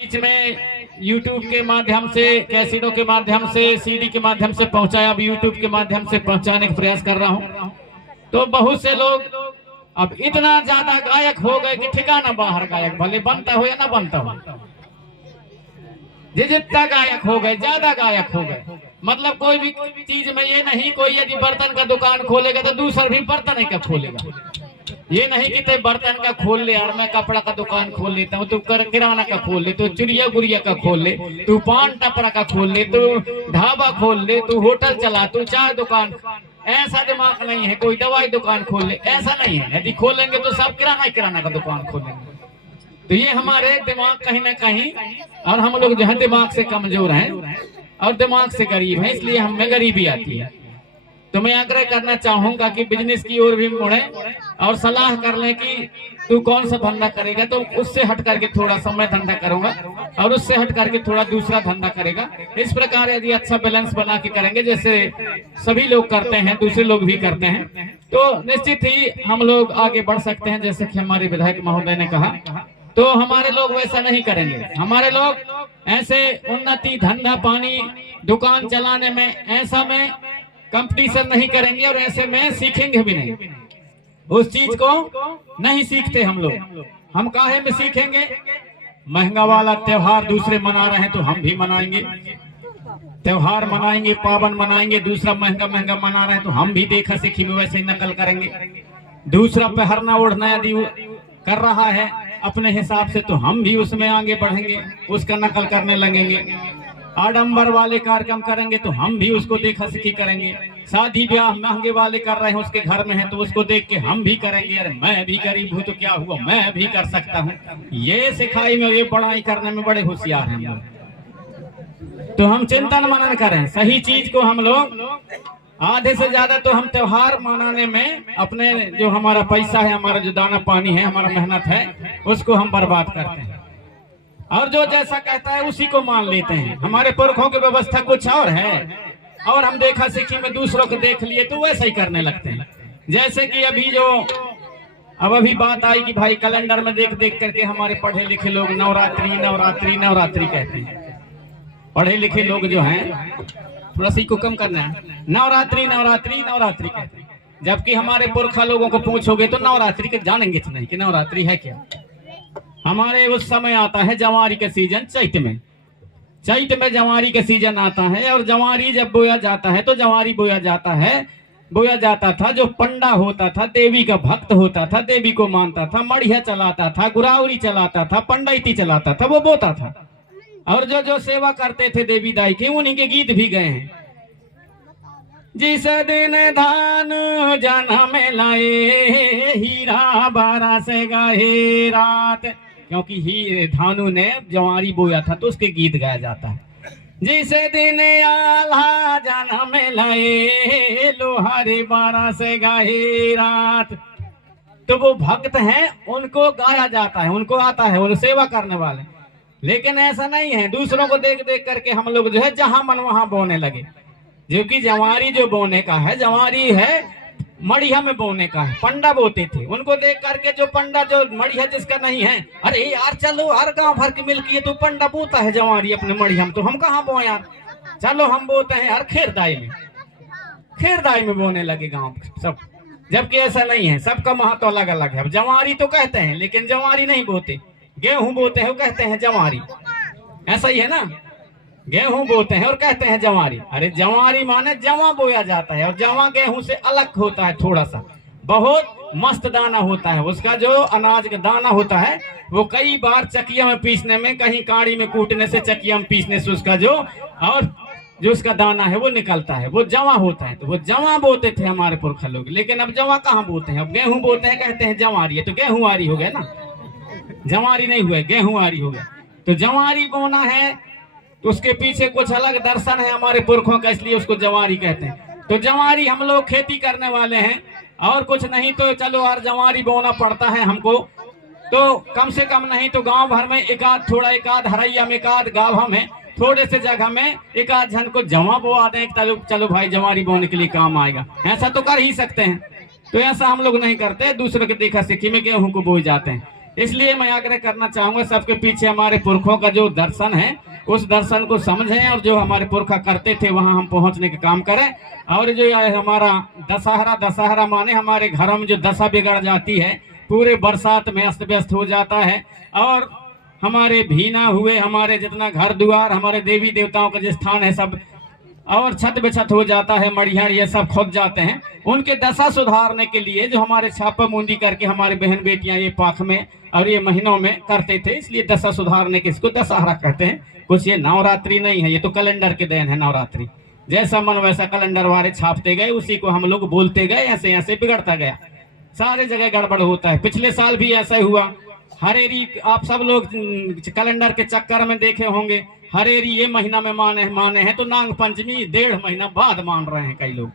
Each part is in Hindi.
बीच में YouTube के माध्यम से, कैसेटों के माध्यम से, CD के माध्यम से पहुंचाया, अब YouTube के माध्यम से पहुंचाने का प्रयास कर रहा हूं। तो बहुत से लोग अब इतना ज्यादा गायक हो गए कि ठिकाना बाहर गायक, भले बनता हो या ना बनता हो, जितना गायक हो गए, ज्यादा गायक हो गए। मतलब कोई भी चीज में ये नहीं, कोई यदि बर्तन का दुकान खोलेगा तो दूसरा भी बर्तन का खोलेगा। ये नहीं कि ते बर्तन का खोल ले यार, मैं कपड़ा का दुकान खोल लेता हूँ, तू किराना का खोल ले, तू चुरिया गुड़िया का खोल ले, तू पान टपरा का खोल ले, तू ढाबा खोल ले, तू होटल चला, तू चाय दुकान। ऐसा दिमाग नहीं है। कोई दवाई दुकान खोल ले, ऐसा नहीं है। यदि खोलेंगे तो सब किराना का दुकान खोलेंगे। तो ये हमारे दिमाग कहीं ना कहीं, और हम लोग जो है दिमाग से कमजोर हैं और दिमाग से गरीब हैं, इसलिए हम में गरीबी आती है। तो मैं आग्रह करना चाहूंगा कि बिजनेस की ओर भी मुड़े और सलाह कर लें कि तू कौन सा धंधा करेगा, तो उससे हट करके थोड़ा समय धंधा करूंगा और उससे हट करके थोड़ा दूसरा धंधा करेगा। इस प्रकार यदि अच्छा बैलेंस बना के करेंगे, जैसे सभी लोग करते हैं, दूसरे लोग भी करते हैं, तो निश्चित ही हम लोग आगे बढ़ सकते हैं। जैसे कि हमारे विधायक महोदय ने कहा, तो हमारे लोग वैसा नहीं करेंगे। हमारे लोग ऐसे उन्नति, धंधा पानी, दुकान चलाने में ऐसा में कंपटीशन नहीं करेंगे और ऐसे में सीखेंगे भी नहीं। उस चीज को नहीं सीखते हम लोग। हम काहे में सीखेंगे? महंगा वाला त्योहार दूसरे मना रहे हैं तो हम भी मनाएंगे, त्योहार मनाएंगे, पावन मनाएंगे। दूसरा महंगा महंगा मना रहे हैं तो हम भी देखा सीखी में वैसे ही नकल करेंगे। दूसरा पहनना ओढ़ना यदि कर रहा है अपने हिसाब से तो हम भी उसमें आगे बढ़ेंगे, उसका नकल करने लगेंगे। आडंबर वाले कार्यक्रम करेंगे तो हम भी उसको देखा सीखी करेंगे। शादी ब्याह महंगे वाले कर रहे हैं, उसके घर में है तो उसको देख के हम भी करेंगे। अरे मैं भी गरीब हूँ तो क्या हुआ, मैं भी कर सकता हूँ। ये सिखाई में, ये पढ़ाई करने में बड़े होशियार हैं हम लोग। तो हम चिंतन मनन करें सही चीज को। हम लोग आधे से ज्यादा तो हम त्योहार मनाने में अपने जो हमारा पैसा है, हमारा जो दाना पानी है, हमारा मेहनत है, उसको हम बर्बाद करते हैं और जो जैसा कहता है उसी को मान लेते हैं। हमारे पुरखों की व्यवस्था कुछ और है और हम देखा सीखी में दूसरों को देख लिए तो वैसा ही करने लगते हैं। जैसे कि अभी बात आई कि भाई कैलेंडर में देख देख करके हमारे पढ़े लिखे लोग नवरात्रि नवरात्रि नवरात्रि कहते हैं। पढ़े लिखे लोग जो हैं, थोड़ा सी को कम करना है, नवरात्रि नवरात्रि नवरात्रि कहते हैं। जबकि हमारे पुरखा लोगों को पूछोगे तो नवरात्रि के जानेंगे तो नहीं कि नवरात्रि है क्या। हमारे उस समय आता है जवारी का सीजन, चैत में जवारी का सीजन आता है। और जवारी जब बोया जाता है तो जवारी बोया जाता था। जो पंडा होता था, देवी का भक्त होता था, देवी को मानता था, मढ़िया चलाता था, गुरावरी चलाता था, पंडिती चलाता था, वो बोता था। और जो सेवा करते थे देवी दाई के, उन्हीं के गीत भी गए हैं। जिस दिन धान जन्म लाए, हीरा बारा से गाए रात। क्योंकि ही धानु ने जवारी बोया था तो उसके गीत गाया जाता है। जिस दिन आल्हा जन्म लाए, लोहारे बारा से गाए रात। तो वो भक्त हैं, उनको गाया जाता है, उनको आता है, वो सेवा करने वाले। लेकिन ऐसा नहीं है, दूसरों को देख देख करके हम लोग जो है जहां मन वहां बोने लगे। जो कि जवारी जो बोने का है, जवारी है मढ़िया में बोने का है। पंडा बोते थे, उनको देख करके जो पंडा जो मढ़िया जिसका नहीं है, अरे यार चलो, हर गांव भर की मिलकी है तो पंडा बोता है जवारी अपने मढ़िया में, तो हम कहाँ बो यार, चलो हम बोते हैं यार खेरदाई में बोने लगे गाँव सब। जबकि ऐसा नहीं है, सबका महत्व अलग अलग है। अब जवारी तो कहते हैं लेकिन जवारी नहीं बोते, गेहूं बोते हैं वो कहते हैं जवारी। ऐसा ही है ना, गेहूं बोते हैं और कहते हैं जवारी। अरे जवारी माने जवा बोया जाता है, और जवा गेहूं से अलग होता है थोड़ा सा, बहुत मस्त दाना होता है। उसका जो अनाज का दाना होता है वो कई बार चकिया में पीसने में, कहीं काड़ी में कूटने से, चकिया में पीसने से उसका जो उसका दाना है वो निकलता है, वो जवा होता है। तो वो जवा बोते थे हमारे पुरखा लोग। लेकिन अब जवा कहाँ बोते हैं, अब गेहूं बोते हैं, कहते हैं जवारी है। तो गेहूंवारी हो गया ना, जवारी नहीं हुआ, गेहूंवारी हो गया। तो जवारी बोना है तो उसके पीछे कुछ अलग दर्शन है हमारे पुरखों का, इसलिए उसको जवारी कहते हैं। तो जवारी हम लोग खेती करने वाले हैं और कुछ नहीं तो चलो यार जवारी बोना पड़ता है हमको। तो कम से कम नहीं तो गांव भर में एक आध हरैया में, एक आध गाँव में, थोड़े से जगह में एक आध जन को जवा बोआ दें, चलो भाई जवारी बोने के लिए काम आएगा। ऐसा तो कर ही सकते हैं। तो ऐसा हम लोग नहीं करते, दूसरों के देखा सीखी में गेहूं को बोए जाते हैं। इसलिए मैं आग्रह करना चाहूंगा सबके पीछे हमारे पुरखों का जो दर्शन है उस दर्शन को समझें और जो हमारे पुरखा करते थे वहां हम पहुंचने का काम करें। और जो हमारा दशहरा माने हमारे घरों में जो दशा बिगड़ जाती है, पूरे बरसात में अस्त व्यस्त हो जाता है और हमारे भीना हुए हमारे जितना घर द्वार हमारे देवी देवताओं का जो स्थान है सब और छत बेछत हो जाता है, मड़ियार ये सब खुद जाते हैं। उनके दशा सुधारने के लिए जो हमारे छापा मुंदी करके हमारे बहन बेटियां ये पाख में और ये महीनों में करते थे, इसलिए दशा सुधारने के इसको दशहरा कहते हैं। कुछ ये नवरात्रि नहीं है, ये तो कैलेंडर के देन है। नवरात्रि जैसा मन वैसा कैलेंडर वाले छापते गए, उसी को हम लोग बोलते गए, ऐसे ऐसे बिगड़ता गया, सारे जगह गड़बड़ होता है। पिछले साल भी ऐसा ही हुआ। हरेरी आप सब लोग कैलेंडर के चक्कर में देखे होंगे, हरेरी ये महीना में माने हैं तो नाग पंचमी 1.5 महीना बाद मान रहे हैं कई लोग।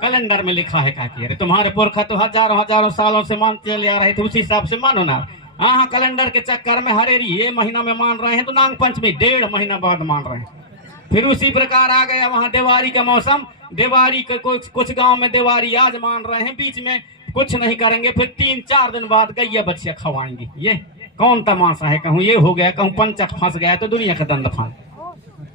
कैलेंडर में लिखा है क्या कि अरे तुम्हारे पुरखा तो हजारों सालों से मानते चले आ रहे थे, उसी हिसाब से मानो ना। हाँ, कैलेंडर के चक्कर में हरेरी ये महीना में मान रहे हैं तो नाग पंचमी 1.5 महीना बाद मान रहे हैं। फिर उसी प्रकार आ गया वहां दिवाली का मौसम, दिवाली का कुछ गांव में दिवाली आज मान रहे हैं, बीच में कुछ नहीं करेंगे, फिर 3-4 दिन बाद गैया बच्चे खवाएंगे। ये कौन तमाशा है? कहूँ ये हो गया, कहूँ पंचक फंस गया तो दुनिया का दंड फान।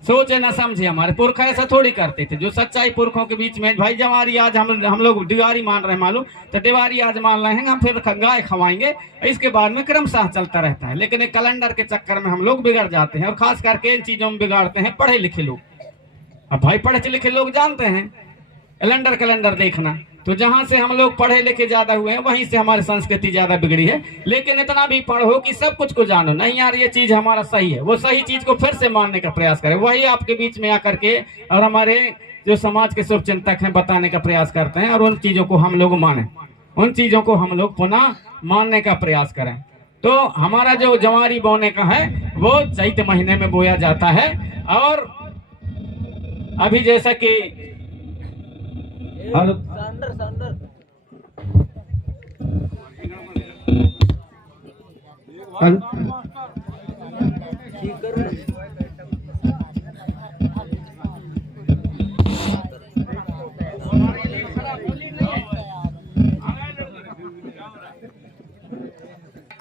सोचे ना समझे, हमारे पुरखा ऐसा थोड़ी करते थे। जो सच्चाई पुरखों के बीच में, भाई जवारी आज हम लोग दिवाली मान रहे हैं, मालूम तो दिवाली आज मान रहे हैं, हम फिर गाय खवाएंगे, इसके बाद में क्रमशः चलता रहता है। लेकिन एक कैलेंडर के चक्कर में हम लोग बिगड़ जाते हैं और खास करके इन चीजों में बिगाड़ते हैं पढ़े लिखे लोग। अब भाई पढ़े लिखे लोग जानते हैं कैलेंडर देखना, तो जहां से हम लोग पढ़े लिखे ज्यादा हुए हैं वहीं से हमारी संस्कृति ज्यादा बिगड़ी है। लेकिन इतना भी पढ़ो कि सब कुछ को जानो, नहीं यार ये चीज हमारा सही है, वो सही चीज को फिर से मानने का प्रयास करें। वही आपके बीच में आकर के और हमारे जो समाज के शुभ चिंतक हैं बताने का प्रयास करते हैं और उन चीजों को हम लोग माने, उन चीजों को हम लोग पुनः मानने का प्रयास करें। तो हमारा जो जवारी बोने का है वो चैत महीने में बोया जाता है। और अभी जैसा कि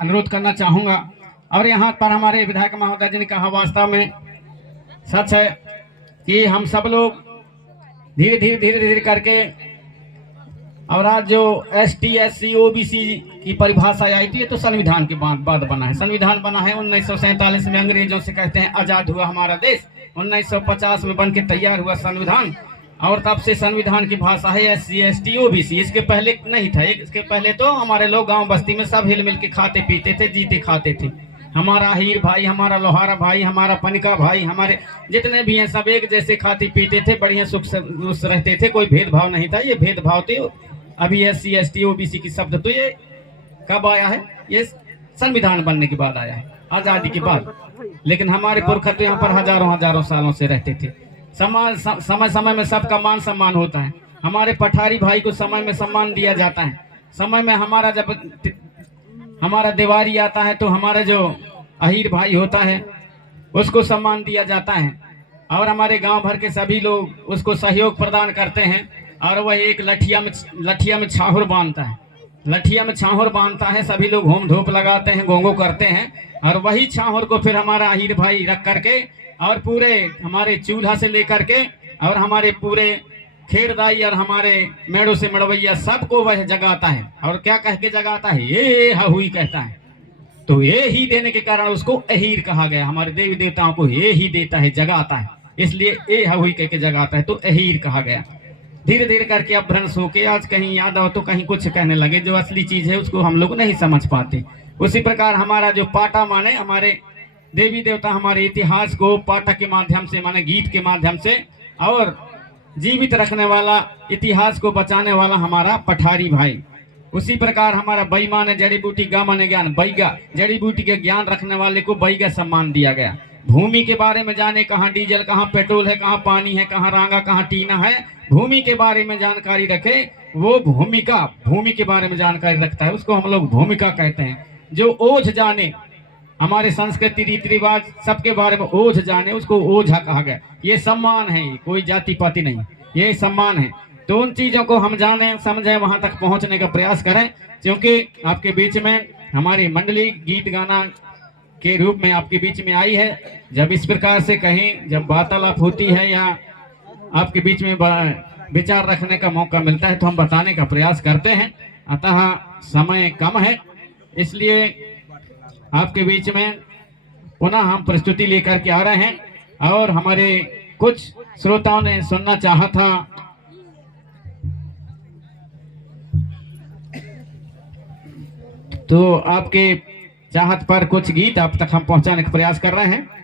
अनुरोध करना चाहूंगा। और यहाँ पर हमारे विधायक महोदय जी ने कहा, वास्तव में सच है कि हम सब लोग धीरे धीरे करके, और आज जो ST SC OBC की परिभाषा आई थी, ये तो संविधान के बाद बना है। संविधान बना है 1947 में, अंग्रेजों से कहते हैं आजाद हुआ हमारा देश। 1950 में बन के तैयार हुआ संविधान, और तब से संविधान की भाषा है SC ST OBC। इसके पहले नहीं था, इसके पहले तो हमारे लोग गांव बस्ती में सब हिल मिल के खाते पीते थे, जीते खाते थे। हमारा हीर भाई, हमारा लोहारा भाई, हमारा पनिका भाई, हमारे जितने भी हैं सब एक जैसे खाते पीते थे, बढ़िया सुख से रहते थे, कोई भेदभाव नहीं था। ये भेदभाव थे अभी SC ST OBC की शब्द तो ये कब आया है? ये संविधान बनने के बाद आया है, आजादी के बाद। लेकिन हमारे पुरखा तो यहाँ पर हजारों सालों से रहते थे। समय में सबका मान सम्मान होता है। हमारे पठारी भाई को समय में सम्मान दिया जाता है। समय में हमारा जब हमारा दिवाली आता है तो हमारा जो अहीर भाई होता है उसको सम्मान दिया जाता है, और हमारे गांव भर के सभी लोग उसको सहयोग प्रदान करते हैं। और वह एक लठिया में छाहुर बांधता है, लठिया में छाहुर बांधता है, सभी लोग होम धूप लगाते हैं, गोंगो करते हैं, और वही छाहुर को फिर हमारा अहीर भाई रख करके और पूरे हमारे चूल्हा से लेकर के और हमारे पूरे खेरदाई और हमारे मेड़ों से मड़वैया सबको वह जगाता है। और क्या कह के जगाता है? ये हुई कहता है। तो ये ही देने के कारण उसको अहीर कहा गया। हमारे देवी देवताओं को ये ही देता है, जगाता है, इसलिए ये हुई कह के जगाता है, तो अहीर कहा गया। धीरे धीरे करके अपभ्रंश होके आज कहीं याद आओ तो कहीं कुछ कहने लगे, जो असली चीज है उसको हम लोग नहीं समझ पाते। उसी प्रकार हमारा जो पाटा माने, हमारे देवी देवता हमारे इतिहास को पाठक के माध्यम से, माने गीत के माध्यम से और जीवित रखने वाला, इतिहास को बचाने वाला हमारा पठारी भाई। उसी प्रकार हमारा बैमान है, जड़ी बूटी गा माने ज्ञान, बैगा जड़ी बूटी के ज्ञान रखने वाले को बैगा सम्मान दिया गया। भूमि के बारे में जाने, कहाँ डीजल, कहाँ पेट्रोल है, कहाँ पानी है, कहाँ रांगा, कहाँ टीना है, भूमि के बारे में जानकारी रखे, वो भूमि के बारे में जानकारी रखता है, उसको हम लोग भूमिका कहते हैं। जो ओझ जाने, हमारे संस्कृति रीति रिवाज सबके बारे में ओझ जाने, उसको ओझा कहा गया। ये सम्मान है, कोई जाति पाति नहीं, ये सम्मान है। तो उन चीजों को हम जाने समझे, वहां तक पहुंचने का प्रयास करें, क्योंकि आपके बीच में हमारी मंडली गीत गाना के रूप में आपके बीच में आई है। जब इस प्रकार से कहीं जब वार्तालाप होती है या आपके बीच में विचार रखने का मौका मिलता है तो हम बताने का प्रयास करते हैं। अतः समय कम है, इसलिए आपके बीच में पुनः हम प्रस्तुति लेकर के आ रहे हैं और हमारे कुछ श्रोताओं ने सुनना चाहा था। तो आपके चाहत पर कुछ गीत आप तक हम पहुंचाने का प्रयास कर रहे हैं।